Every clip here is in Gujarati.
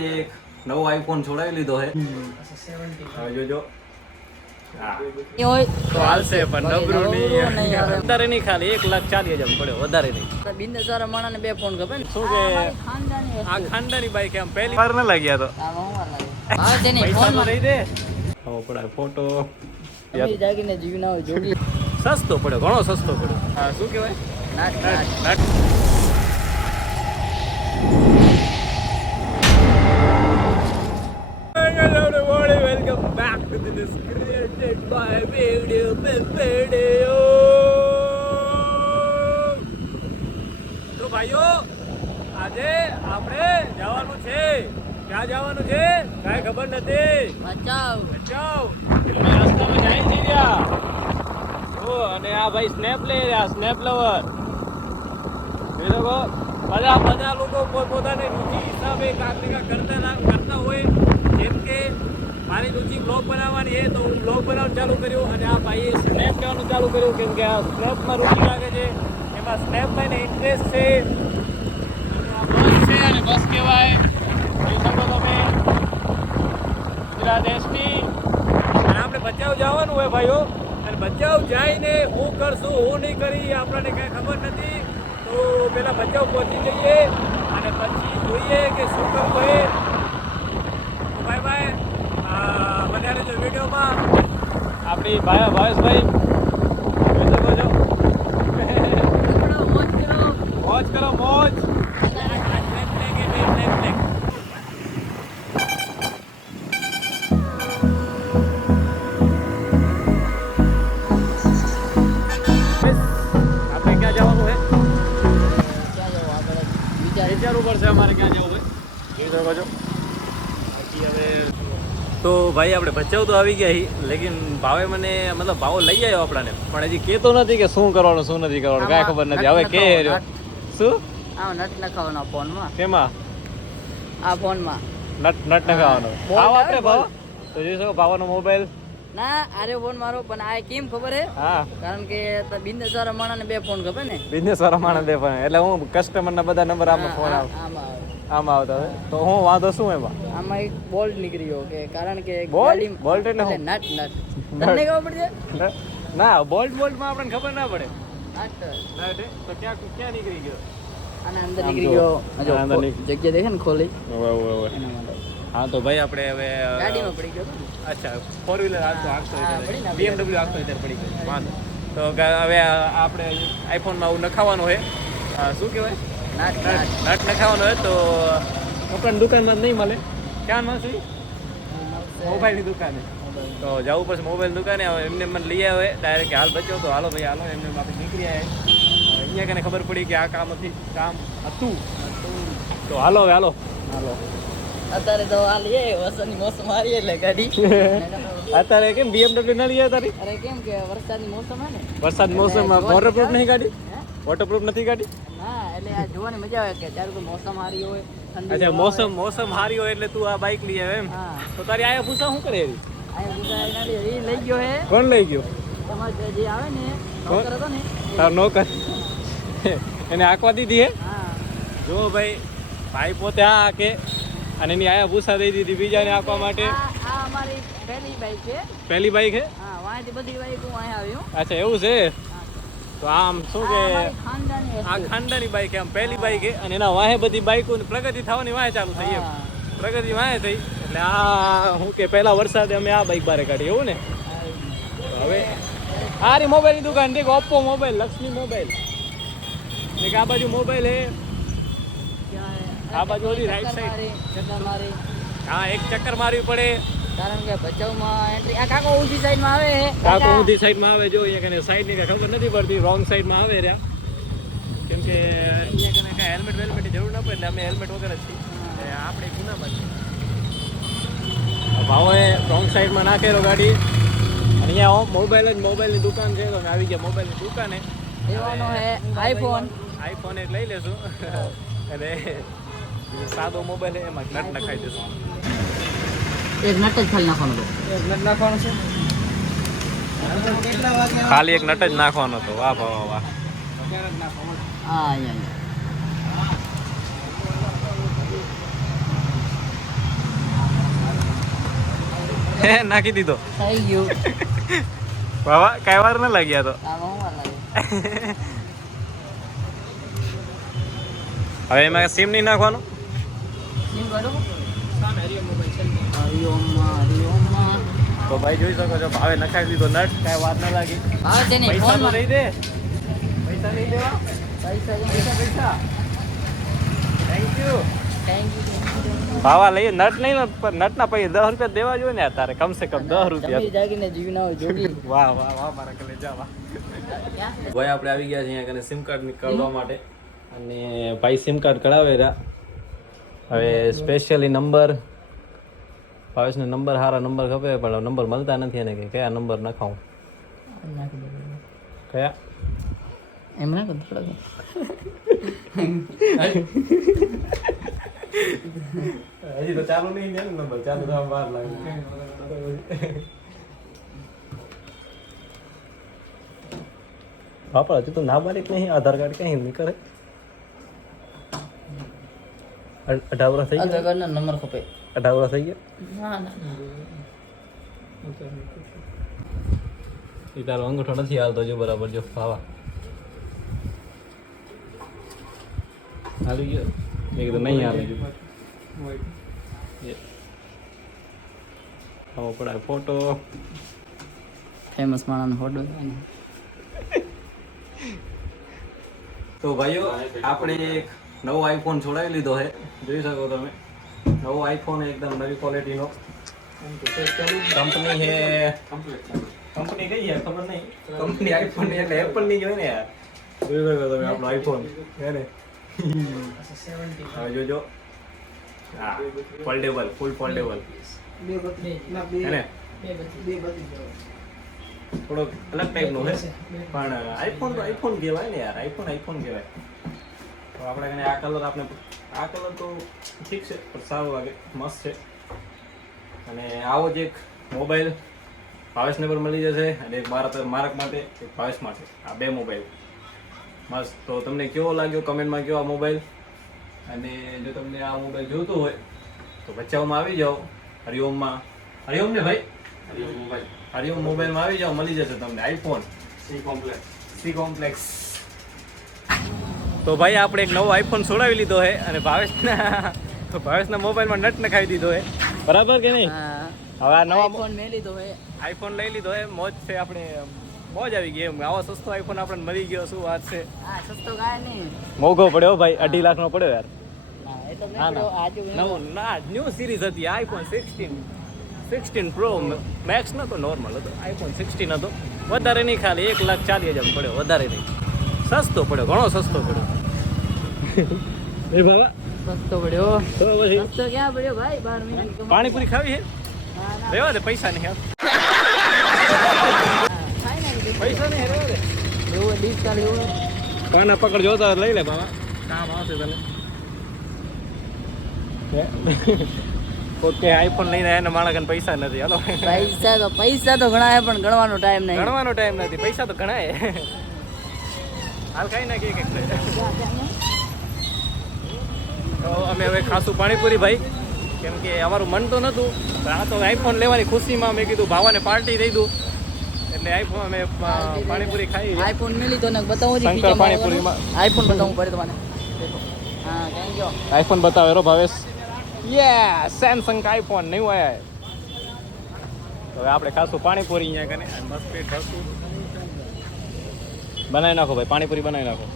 એક નવો આઈફોન છોડાવી લીધો હે હવે જોજો તો હાલશે પણ નબરું નહીં વધારે નહીં ખાલી 1,40,000 પડ્યો વધારે નહીં બિંદે સારા માણસ ને બે ફોન ખબર ને શું કે આ ખાનદાની બાઈક એમ પહેલી વાર ન લાગ્યા તો પૈસા તો રહી દે હવે પડાય ફોટો જાગીને જીવ ના હોય જોડી સસ્તો પડ્યો ઘણો સસ્તો પડ્યો હા શું કહેવાય Naat Welcome back to this created by Video Video. તો ભાઈઓ આજે આપણે જવાનું છે ક્યાં જવાનું છે કાંઈ ખબર નથી બચાવ રસ્તામાં જાય છે રહ્યા ઓ અને આ ભાઈ સ્નેપ લે રહ્યા સ્નેપ લવર એ લોકો બધા લોકો પોતાની રુચિ હિસાબે કાંઈક ને કાંઈક કરતા હોય જેમ કે મારી રુચિ બ્લોગ બનાવવાની છે તો હું બ્લોગ બનાવવાનું ચાલુ કર્યું અને આ ભાઈએ સ્નેપ લેવાનું ચાલુ કર્યું કેમ કે આ સ્નેપમાં રુચિ લાગે છે એમાં સ્નેપમાં એને ઇન્ટરેસ્ટ છે આ બસ છે અને બસ કહેવાય જોઈ શકો તમે ગુજરાત એસટી અને આપણે બચાવ જવાનું હોય ભાઈઓ અને બચાવ જઈને હું કરશું હું નહીં કરી આપણને કાંઈ ખબર નથી તો પહેલાં બચાવ પહોંચી જઈએ અને પછી જોઈએ કે શું કરવું હોય બાય બાય બધાને જો વિડીયોમાં આપણી ભાવેશભાઈ મોજ કરો મોજ આપણે ક્યાં જવાનું છે વિચારવું પડશે અમારે ક્યાં જવું હોય એ શકો છો હવે તો ભાઈ આપણે બચાવ તો આવી ગયા લેકિન ભાવે મને મતલબ ભાવો લઈ આવ્યો આપણાને પણ હજી કહેતો નથી કે શું કરવાનું શું નથી કરવાનું કાંઈ ખબર નથી હવે કે શું નટ નખાવાનો ફોનમાં કેમાં આ ફોનમાં નટ નખાવાનો ભાવ આપણે ભાવ તો જોઈ શકો ભાવનો મોબાઈલ ના આરે ફોન મારો પણ આ કેમ ખબર હે હા કારણ કે બિઝનેસ વાળા માણસને બે ફોન ખબર ને બિઝનેસ વાળા માણસ બે ફોન એટલે હું કસ્ટમરના બધા નંબર આમાં ફોન આવે આમાં આવતા હોય તો હું વાંધો શું એમાં આમાં એક બોલ્ટ નીકળ્યો કે કારણ કે બોલ્ટ એટલે નટ તમને ખબર પડશે ના બોલ્ટમાં આપણને ખબર ના પડે નટ તો ક્યાં નીકળી ગયો આના અંદર નીકળી ગયો જગ્યા દેખે ને ખોલી હા તો ભાઈ આપણે હવે ગાડીમાં પડી ગયો અચ્છા ફોર વ્હીલર BMW આખો ત્યારે પડી ગયો વાંધો તો હવે આપણે આઈફોનમાં આવું નખાવાનું હોય શું કહેવાય નટ નખાવાનું હોય તો દુકાનમાં નહીં મળે ક્યાં મળશે મોબાઈલની દુકાને તો જવું પડશે મોબાઈલ દુકાને એમને મને લઈ આવે ડાયરેક્ટ હાલ બચ્યો તો હાલો ભાઈ હાલો એમને આપણે નીકળી આવે અહીંયા કને ખબર પડી કે આ કામ હતું તો હાલો હાલો અત્યારે તો આ લઈએ વરસાદની મોસમ આવી એટલે ગાડી અત્યારે કેમ BMW ના લઈએ તારી અરે કેમ કે વરસાદની મોસમ હે ને વરસાદ મોસમમાં વોટરપ્રૂફ નહીં ગાડી વોટરપ્રૂફ નથી ગાડી હા એટલે આ જોવાની મજા આવે કે જ્યારે કોઈ મોસમ સારી હોય અચ્છા મોસમ સારી હોય એટલે તું આ બાઈક લઈ આવે એમ તો તારી આયા પૂછા શું કરે એવી લઈ ગયો હે કોણ લઈ ગયો તમારે જે આવે ને નોકર હતો ને તાર નોકર એને આંકવા દીધી હે હા જો ભાઈ પોતે આ કે અને એની આયા ભૂસા દઈ દીધી બીજાને આપવા માટે આ અમારી પહેલી બાઈક છે હા વાંથી બધી બાઈક હું અહીંયા આવ્યો અચ્છા એવું છે તો આમ શું કે ખાનદાની આ ખાનદાની બાઈક એમ પહેલી બાઈક છે અને એના વાહે બધી બાઈકો પ્રગતિ થવાની વાહે ચાલુ થઈ એમ પ્રગતિ વાહે થઈ એટલે આ હું કે પહેલા વરસાદે અમે આ બાઈક બારે કાઢી એવું ને હવે આ રી મોબાઈલની દુકાન દેખ ઓપ્પો મોબાઈલ લક્ષ્મી મોબાઈલ દેખ આ બાજુ મોબાઈલ હે આ બાજુ ઓલી રાઈટ સાઈડ હા એક ચક્કર મારવી પડે કારણ કે બચાવમાં એન્ટ્રી આ કાકો ઊંધી સાઈડમાં આવે કાકો ઊંધી સાઈડમાં આવે જો અહીંયા કને સાઈડની કાંઈ ખબર નથી પડતી રોંગ સાઈડમાં આવે રહ્યા કેમ કે અહીંયા કને કાંઈ હેલ્મેટ વેલ્મેટની જરૂર ના પડે એટલે અમે હેલ્મેટ વગર જ છીએ આપણે ગુનામાં છીએ ભાવોએ રોંગ સાઈડમાં નાખેલો ગાડી અને અહીંયા મોબાઈલની દુકાન છે તો અમે આવી ગયા મોબાઈલની દુકાને લેવાનો હે આઈફોન એક લઈ લેશું અને સાદો મોબાઈલ એમાં નટ નખાઈ દેશું એક નટ જ ખાલી નાખવાનો છે ખાલી એક નટ જ નાખવાનો હતો વાહ વાહ વાહ હા હે નાખી દીધો થઈ ગયું બાબા કઈ વાર ન લાગ્યા તો આમાં હું લાગે હવે એમાં સિમ નહીં નાખવાનું સિમ કાઢો હરિઓમમાં તો ભાઈ જોઈ શકો છો ભાવે નખાવી દીધો નટ કાંઈ વાત ના લાગી આવે છે ને પૈસા તો ફોનમાં દઈ દે પૈસા નહીં દેવા પૈસા પૈસા થેન્ક યુ થેન્ક યુ ભાવા લઈએ નટ નહીં ને પણ નટના પૈસા 10 રૂપિયા દેવા જોઈએ ને તારે કમ સે કમ 10 રૂપિયા જમી જાગીને જીવ ના હોય જોગી વાહ વાહ વાહ મારા કલે જાવા ભાઈ આપણે આવી ગયા છે અહીંયા કને સિમ કાર્ડ નીકળવા માટે અને ભાઈ સિમ કાર્ડ કઢાવે રહ્યા હવે સ્પેશિયલી નંબર ભાવેશને નંબર સારા નંબર ખપે પણ નંબર મળતા નથી એને કે કયા નંબર નખાવું કયા એમ ના કરતો હજી તો ચાલુ નહીં ને નંબર ચાલુ થવા વાર લાગે બાપા હજુ તો નાબાલિક નહીં આધાર કાર્ડ કઈ નહીં કરે 18 વર્ષ થઈ ગયા આધાર કાર્ડ ના નંબર ખપે 18 વર્ષ થઈ ગયા ના ના એ તારો અંગૂઠો નથી હાલતો જો બરાબર જો ફાવા હાલી ગયો મેં કીધું નહીં હાલે આવો પડાય ફોટો ફેમસ માણસનો ફોટો તો ભાઈઓ આપણે એક નવો આઈફોન છોડાવી લીધો છે જોઈ શકો તમે નવો આઈફોન એકદમ નવી ક્વોલિટીનો કંપની છે કંપની કઈ છે ખબર નહીં કંપની આઈફોન ની એટલે એપલ ની જોઈ ને યાર જોઈ શકો તમે આપણો આઈફોન હે ને હવે જોજો હા ફોલ્ડેબલ ફૂલ ફોલ્ડેબલ હે ને થોડો અલગ ટાઈપનો છે પણ આઈફોન તો આઈફોન કહેવાય ને યાર આઈફોન આઈફોન કહેવાય તો આપણે કને આ કલર તો ઠીક છે પણ સારું લાગે મસ્ત છે અને આવો જ એક મોબાઈલ ભાવેશને પર મળી જશે અને એક મારક માટે એક ભાવેશ માટે આ બે મોબાઈલ મસ્ત તો તમને કેવો લાગ્યો કમેન્ટમાં કહો આ મોબાઈલ અને જો તમને આ મોબાઈલ જોઈતો હોય તો બચ્ચાઓમાં આવી જાઓ હરિઓમમાં હરિઓમ ને ભાઈ હરિઓમ મોબાઈલમાં આવી જાઓ મળી જશે તમને આઈફોન સી કોમ્પ્લેક્સ તો ભાઈ આપણે એક નવો આઈફોન છોડાવી લીધો છે અને ભાવેશના મોબાઈલમાં નટ નખાવી દીધો છે બરાબર કે નહીં હવે આ નવા ફોન મેં લીધો હે આઈફોન લઈ લીધો હે મોજ છે આપણે મોજ આવી ગઈ એમ આવો સસ્તો આઈફોન આપણને મળી ગયો શું વાત છે હા સસ્તો કાય નહીં મોંઘો પડ્યો ભાઈ 2.5 લાખનો પડ્યો યાર ના એ તો ના, મેં ના. આજુ નવો ના ન્યૂ સિરીઝ હતી આઈફોન 16 પ્રો મેક્સ નતો નોર્મલ હતો આઈફોન 16 હતો વધારે નહીં ખાલી 1,40,000 પડ્યો વધારે નહીં સસ્તો પડ્યો ઘણો સસ્તો પડ્યો એ બાબા સસ્તો પડ્યો તો પછી સસ્તો ક્યાં પડ્યો ભાઈ 12 મહિનાની કમાણી. પાણીપુરી ખાવી છે ના ના રેવા દે પૈસા નહીં યાર ખાઈ નાખી પૈસા નહીં રેવા દે એવો ડીશ કાઢી એવો કાના પકડ જોતા લઈ લે બાબા કામ આવશે તને ઓકે આઈફોન લઈને એને માણસ પૈસા નથી હાલો પૈસા તો ઘણા હે પણ ગણવાનો ટાઈમ નહીં ગણવાનો ટાઈમ નથી પૈસા તો ઘણા હે હાલ ખાઈ નાખીએ કંઈક તો અમે હવે ખાસું પાણીપુરી ભાઈ કેમ કે અમારું મન તો નહોતું પણ આ તો આઈફોન લેવાની ખુશીમાં મેં કીધું ભાવાને પાર્ટી દઈ દઉં એટલે આઈફોન અમે પાણીપુરી ખાઈ આઈફોન મેં લીધો ને બતાવું શંકર પાણીપુરીમાં આઈફોન બતાવવું પડે તમારે હા થેન્ક યુ આઈફોન બતાવે રો ભાવેશ યે સેમસંગ આઈફોન નહીં હોય હવે આપણે ખાસું પાણીપુરી અહીંયા કને મસ્ત પેટ ભરતું બનાવી નાખો ભાઈ પાણીપુરી બનાવી નાખો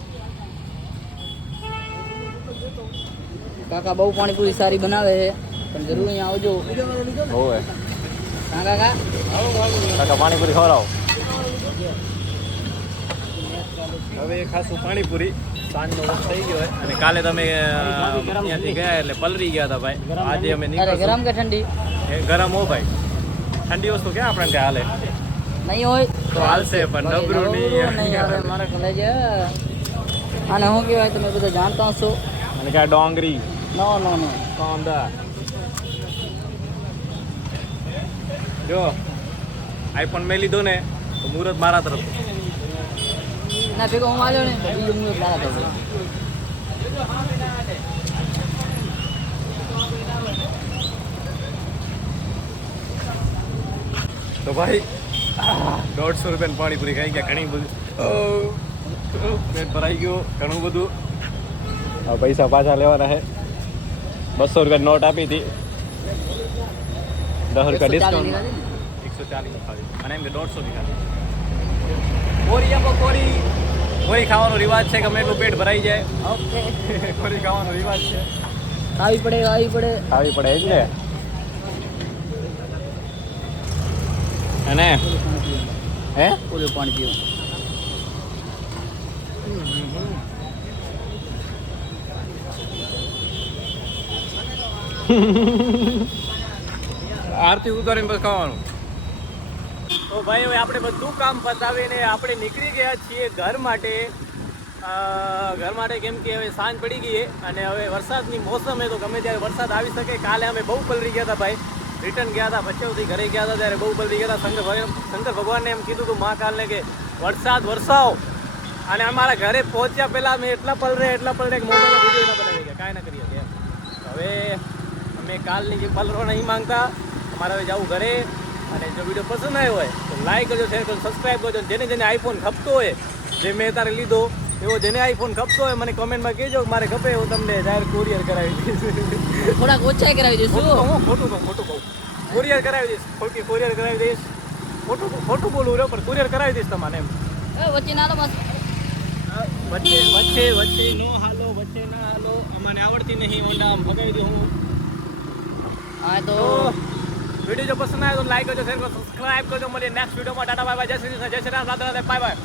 કાકા બહુ પાણીપુરી સારી બનાવે છે પણ જરૂર અહીંયા આવજો હોવે હા કાકા કાકા પાણીપુરી ખવડાવો હવે ખાસું પાણીપુરી સાંજનો વખત થઈ ગયો અને કાલે તમે ત્યાંથી ગયા એટલે પલરી ગયા હતા ભાઈ આજે અમે અરે નીકળશું ગરમ કે ઠંડી એ ગરમ હો ભાઈ ઠંડી વસ્તુ ક્યાં આપણે ત્યાં હાલે નહીં હોય તો હાલશે પણ નબળું નહીં આવે મારે લઈ જાય અને શું કહેવાય તમે બધા જાણતા હશો અને ક્યાં ડોંગરી નો નો નો કાંદા જો આઈફોન મેં લીધો ને તો મુહૂર્ત મારા તરફ ના ભેગો હું આવ્યો ને તો બીજું હું મારા તો તો ભાઈ 150 રૂપિયાની પાણીપુરી ખાઈ ગયા ઘણી બધી પેટ ભરાઈ ગયું ઘણું બધું હવે પૈસા પાછા લેવાના છે 200 રૂપિયા નોટ આપી હતી 10 રૂપિયા ડિસ્કાઉન્ટ 140 ખાધી અને એમ કે 150 ની ખાધી કોરી આપો કોરી કોઈ ખાવાનો રિવાજ છે ગમે એટલું પેટ ભરાઈ જાય ઓકે કોરી ખાવાનો રિવાજ છે આવી પડે ખાવી પડે જ ને અને હે પૂરું પાણી પીવું આરતી ઉતારીને બસ ખાવાનું તો ભાઈ હવે આપણે બધું કામ પતાવીને આપણે નીકળી ગયા છીએ ઘર માટે કેમ કે હવે સાંજ પડી ગઈ અને હવે વરસાદની મોસમ છે તો ગમે ત્યારે વરસાદ આવી શકે કાલે અમે બહુ પલરી ગયા હતા ભાઈ રિટર્ન ગયા હતા ભચાઉથી ઘરે ગયા હતા ત્યારે બહુ પલરી ગયા હતા શંકર ભગવાનને એમ કીધું હતું મહાકાલને કે વરસાદ વરસાવો અને અમારા ઘરે પહોંચ્યા પહેલાં અમે એટલા પલરે કે મોબાઈલનો વિડીયો ના બનાવી ગયા કાંઈ ના કરીએ એમ હવે અમે કાલની જે પલરો નહીં માંગતા અમારે હવે જવું ઘરે અને જો વિડીયો પસંદ આવ્યો હોય તો લાઈક કરજો શેર કરજો સબસ્ક્રાઈબ કરજો જેને આઈફોન ખપતો હોય જે મેં તારે લીધો એવો જેને આઈફોન ખપતો હોય મને કોમેન્ટમાં કહેજો મારે ખપે હું તમને ડાયરેક્ટ કોરિયર કરાવી દઈશ થોડાક ઓછા કરાવી દઈશું ખોટું કહું કોરિયર કરાવી દઈશ કોરિયર કરાવી દઈશ ખોટું બોલું રહ્યો પણ કોરિયર કરાવી દઈશ તમારે એમ વચ્ચે ના લો બસ વચ્ચે ના હાલો અમને આવડતી નહીં ઓંડા આમ ભગાવી દઉં હું હા તો વિડીયો જો પસંદ આવે તો લાઈક કરજો શેર કરજો સબસ્ક્રાઇબ કરજો મળીએ નેક્સ્ટ વિડીયોમાં ટાટા બાય બાય જય શ્રી કૃષ્ણ જય શ્રી રામ રાધે રાધે બાય બાય